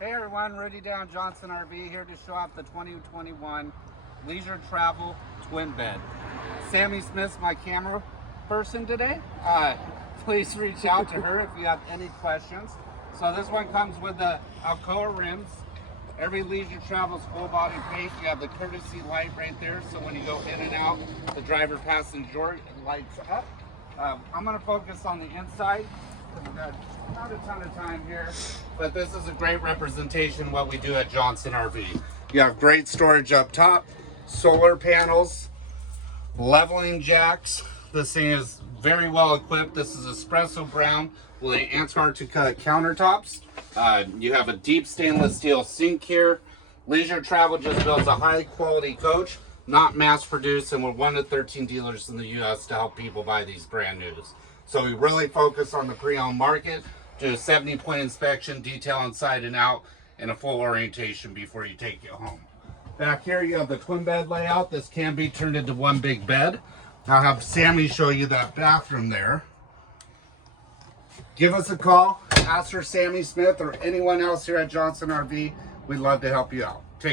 Hey everyone, Rudy Down Johnson RV here to show off the 2021 Leisure Travel Twin Bed. Sammy Smith's my camera person today. Please reach out to her if you have any questions. So this one comes with the Alcoa rims. Every Leisure Travel's full body paint. You have the courtesy light right there, so when you go in and out, the driver passenger lights up. I'm going to focus on the inside. We've got not a ton of time here, but this is a great representation of what we do at Johnson RV. You have great storage up top, solar panels, leveling jacks. This thing is very well equipped. This is espresso brown with the Antarctica countertops. You have a deep stainless steel sink here. Leisure Travel just builds a high quality coach, not mass produced, and we're one of 13 dealers in the US to help people buy these brand news. So we really focus on the pre-owned market, do a 70-point inspection, detail inside and out, and a full orientation before you take it home. Back here you have the twin bed layout. This can be turned into one big bed. I'll have Sammy show you that bathroom there. Give us a call, ask for Sammy Smith or anyone else here at Johnson RV. We'd love to help you out.